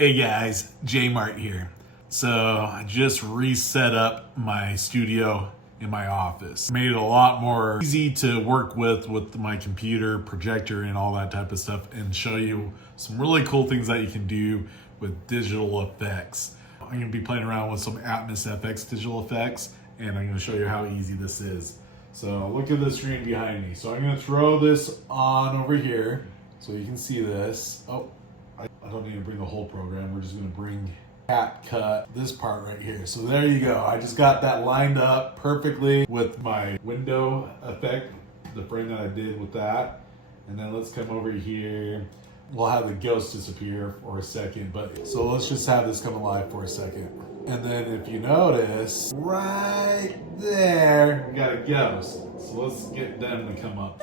Hey guys, Jmart here. So I just reset up my studio in my office. Made it a lot more easy to work with my computer, projector, and all that type of stuff, and show you some really cool things that you can do with digital effects. I'm gonna be playing around with some Atmosfx digital effects, and I'm gonna show you how easy this is. So look at the screen behind me. So I'm gonna throw this on over here so you can see this. Oh, I don't need to bring the whole program. We're just going to bring cut this part right here. So there you go. I just got that lined up perfectly with my window effect, the frame that I did with that. And then let's come over here. We'll have the ghost disappear for a second, but so let's just have this come alive for a second. And then if you notice, right there, we got a ghost. So let's get them to come up.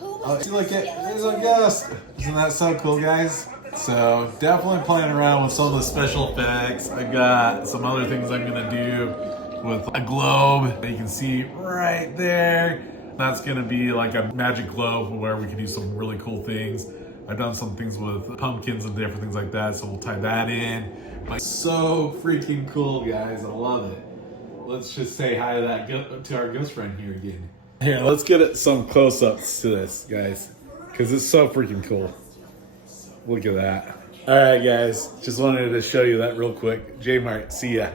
Oh, see, look, there's a ghost. Isn't that so cool, guys? So definitely playing around with some of the special effects. I got some other things I'm gonna do with a globe that you can see right there. That's gonna be like a magic globe where we can do some really cool things. I've done some things with pumpkins and different things like that, so we'll tie that in. But so freaking cool, guys. I love it. Let's just say hi to our ghost friend here again. Here, let's get some close-ups to this, guys, because it's so freaking cool. Look at that. All right, guys. Just wanted to show you that real quick. Jmart, see ya.